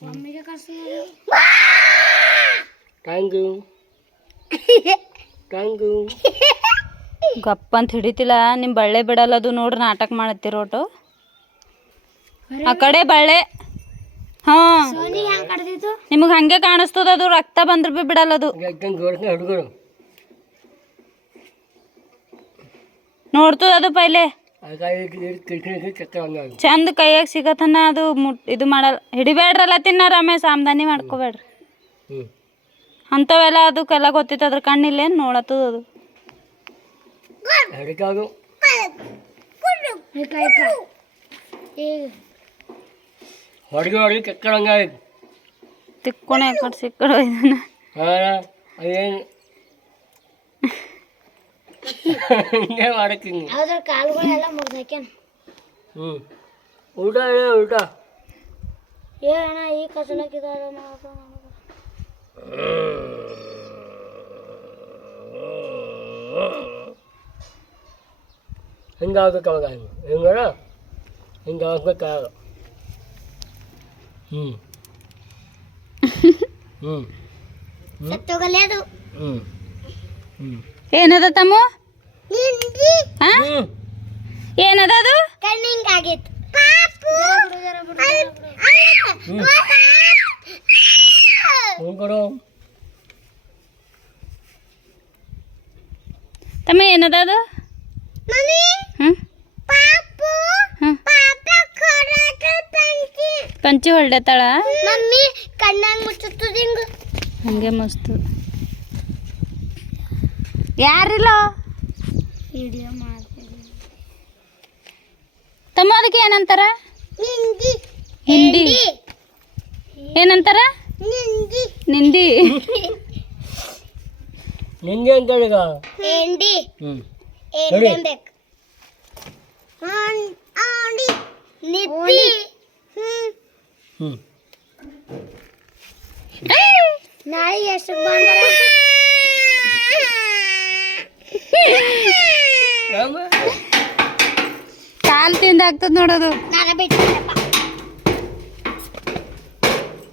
ಮಮ್ಮಿಗೆ ಕಳ್ಸಿದ್ರು thank you ಗಪ್ಪ ಅಂತ ಹಿಡಿತಿಲ್ಲ ನಿಮ್ಮ ಬಳ್ಳೆ ಬಿಡಲ್ಲ ಅದು ನೋಡ್ರಿ ನಾಟಕ ಮಾಡತ್ತಿರೋಟು ಆ ಕಡೆ ಬಳ್ಳೆ ಹಾಂ ಸೋನಿಗೆ ಹೆಂಗೆ ಕಡ್ದಿತ್ತು ನಿಮಗೆ ಹಂಗೆ ಕಾಣಿಸ್ತದ ಅದು ರಕ್ತ ಬಂದ್ರೆ ಭೀ ಬಿಡಲ್ಲ ಅದು ಹುಡುಗರು ನೋಡ್ತದ ಅದು ಪೈಲೆ ಚಕ್ರ ಹಂಗಾಗಿ ಚಂದ ಕೈಯಾಗ ಸಿಗತನ ಅದು ಇದು ಮಾಡಲ್ಲ ಹಿಡಿಬೇಡ್ರಲ್ಲ ತಿನ್ನ ರಮೇಶ್ ಆಮ್ದಾನಿ ಮಾಡ್ಕೋಬೇಡ್ರಿ ಹ್ಞೂ ಅಂಥವೆಲ್ಲ ಅದಕ್ಕೆಲ್ಲ ಗೊತ್ತಿತ್ತು ಅದ್ರ ಕಣ್ಣಿಲ್ಲೇನು ನೋಡತ್ತದ ಅದು ಹಿಡಿಕಾದು ಹೊಡೆದು ಚಕ್ರ ಹಂಗಾಗಿ ತಿಕ್ಕೊಣೆ ಯಾಕಡೆ ಸಿಕ್ಕಡು ಇದನ್ನ ಹಾಂ ಅದೇನು ಹಿಂಗೆ ಮಾಡತ್ತೀನಿ ಅದ್ರ ಕಾಲುಗಳೆಲ್ಲ ಮುರಿದಾಕ್ಯಾನ ಹ್ಞೂ ಊಟ ಊಟ ಏನ ಈ ಕಸಲಕ್ಕಿದಾರ ಹಿಂಗಾಗ್ಬೇಕು ಅವಾಗ ಹಿಂಗಾರ ಹಿಂಗಾಗ್ಬೇಕಾಗ ಹ್ಞೂ ಹ್ಞೂ ಸತ್ತೋಗಲ್ಲ ಅದು ಹ್ಞೂ ಹ್ಞೂ ಏನದ ತಮ್ಮ ಹಾ ಹ್ಞೂ ಏನದ ಅದು ಕಣ್ಣಿಂಗ್ ಆಗಿತ್ತು ಹ್ಞೂ ಕೊಡು ತಮ್ಮ ಏನದ ಅದು ಹ್ಞೂ ಪಂಚಿ ಹೊಲ್ಡತ್ತಾಳ ಮಮ್ಮಿ ಕಣ್ಣಾಗ ಮುಚ್ಚುತ್ತದ ಹಿಂಗ ಹಂಗೆ ಮಸ್ತು ಯಾರಿಲ್ಲ ವಿಡಿಯೋ ಮಾಡ್ತೀನಿ ತಮ್ಮ ಅದಕ್ಕೆ ಏನಂತಾರ ನಿಂದಿ ಹಿಂದಿ ಏನಂತಾರ ನಿಂದಿ ನಿಂದಿ ನಿಂಗೆ ಅಂತ ಈಗ ಎಂಡಿ ಹ್ಞೂ ಎಂಡೆಂಬೇಕು ಆಂಡಿ ನಿತ್ತಿ ಹ್ಞೂ ನಾಳೆ ಎಷ್ಟು ಬಂದಾರ ಕಾಲ್ ತಿಂದಾಗ್ತದ ನೋಡೋದು ನಾನು ಬಿಟ್ಟಿಲ್ಲಪ್ಪ